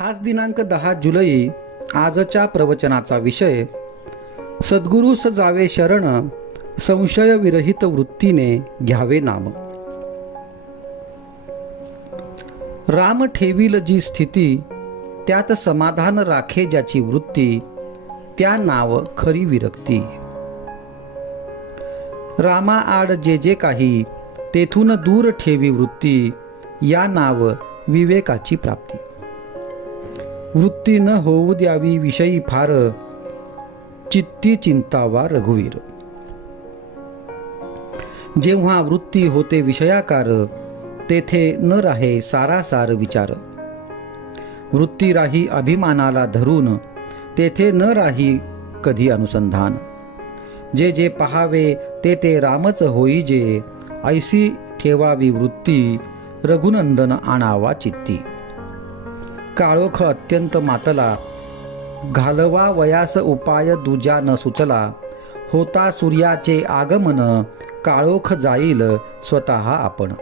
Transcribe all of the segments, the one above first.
आज दिनांक दहा जुलै आजच्या प्रवचनाचा विषय सद्गुरूस जावे शरण संशयविरहित वृत्तीने घ्यावे नाम. राम ठेवील जी स्थिती त्यात समाधान राखे ज्याची वृत्ती त्या नाव खरी विरक्ती. रामा आड जे जे काही तेथून दूर ठेवी वृत्ती या नाव विवेकाची प्राप्ती. वृत्ती न होऊ द्यावी विषयी फार चित्ती चिंतावा रघुवीर. जेव्हा वृत्ती होते विषयाकार तेथे न राहे सारासार विचार. वृत्ती राही अभिमानाला धरून तेथे न राही कधी अनुसंधान. जे जे पहावे ते ते रामच होई जे ऐसी ठेवावी वृत्ती रघुनंदन आणावा चित्ती. काळोख अत्यंत मातला. घालवा वयास उपाय दुजा न सुचला. होता सूर्याचे आगमन काळोख जाईल स्वतः आपण.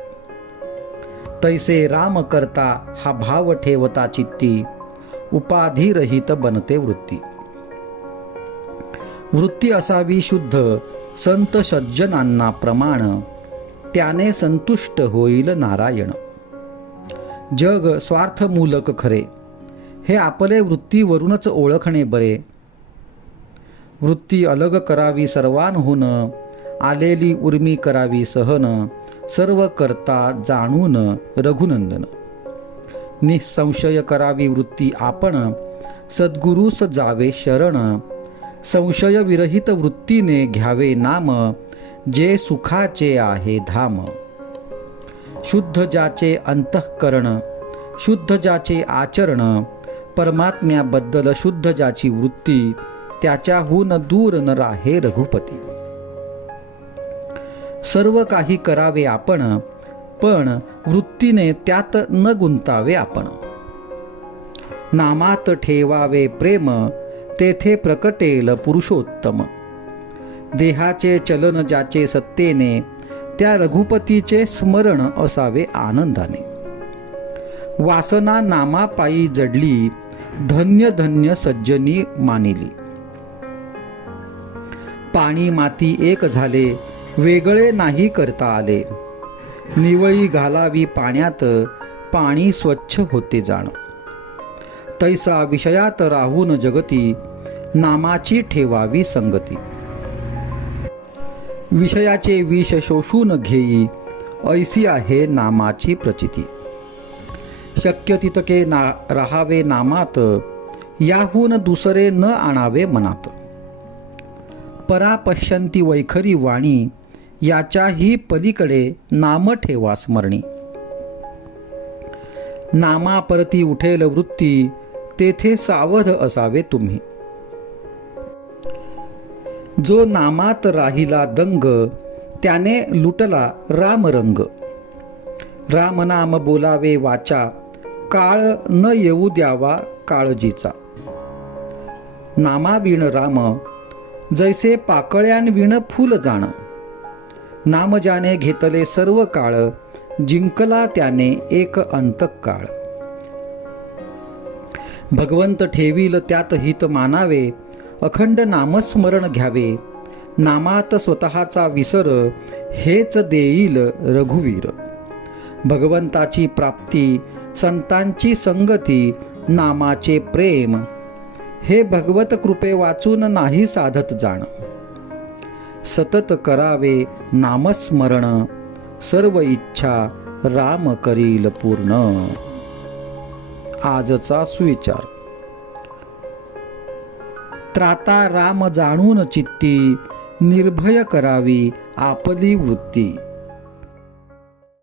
तैसे राम करता हा भाव ठेवता चित्ती उपाधिरहित बनते वृत्ती. वृत्ती असावी शुद्ध संत सज्जनांना प्रमाण त्याने संतुष्ट होईल नारायण. जग स्वार्थमूलक खरे. हे आपले वृत्तीवरूनच ओळखणे बरे. वृत्ती अलग करावी सर्वांहून आलेली उर्मी करावी सहन सर्व करता जाणून रघुनंदन. निसंशय करावी वृत्ती आपण सद्गुरूस जावे शरण. संशयविरहित वृत्तीने घ्यावे नाम जे सुखाचे आहे धाम. शुद्ध ज्याचे अंतःकरण शुद्ध ज्याचे आचरण परमात्म्याबद्दल शुद्ध ज्याची वृत्ती त्याच्याहून दूर न राहे रघुपती. सर्व काही करावे आपण पण वृत्तीने त्यात न गुंतावे आपण. नामात ठेवावे प्रेम तेथे प्रकटेल पुरुषोत्तम. देहाचे चलन ज्याचे सत्तेने त्या रघुपतीचे स्मरण असावे आनंदाने. वासना नामापायी जडली धन्य धन्य सज्जनी मानिली. पाणी माती एक झाले वेगळे नाही करता आले. निवळी घालावी पाण्यात पाणी स्वच्छ होते जाण. तैसा विषयात राहून जगती नामाची ठेवावी संगती. विषयाचे विष शोषून घेई. ऐसी आहे नामाची प्रचिती. शक्य तितके ना राहावे नामात याहून दुसरे न आणावे मनात. परा पश्यंती वैखरी वाणी याच्याही पलीकडे नाम ठेवा स्मरणी. नामापरती उठेल वृत्ती तेथे सावध असावे तुम्ही. जो नामात राहिला दंग त्याने लुटला रामरंग. रामनाम बोलावे वाचा काळ न येऊ द्यावा काळजीचा. नामाविण राम जैसे पाकळ्यांविण फुल जाण. नामजाने घेतले सर्व काळ जिंकला त्याने एक अंतकाळ. भगवंत ठेवील त्यात हित मानावे अखंड नामस्मरण घ्यावे. नामात स्वतःचा विसर हेच देईल रघुवीर. भगवंताची प्राप्ती संतांची संगती नामाचे प्रेम. हे भगवत कृपे वाचून नाही साधत जाण. सतत करावे नामस्मरण सर्व इच्छा राम करील पूर्ण. आजचा सुविचार. त्राता राम जाणून चित्ती निर्भय करावी आपली वृत्ती.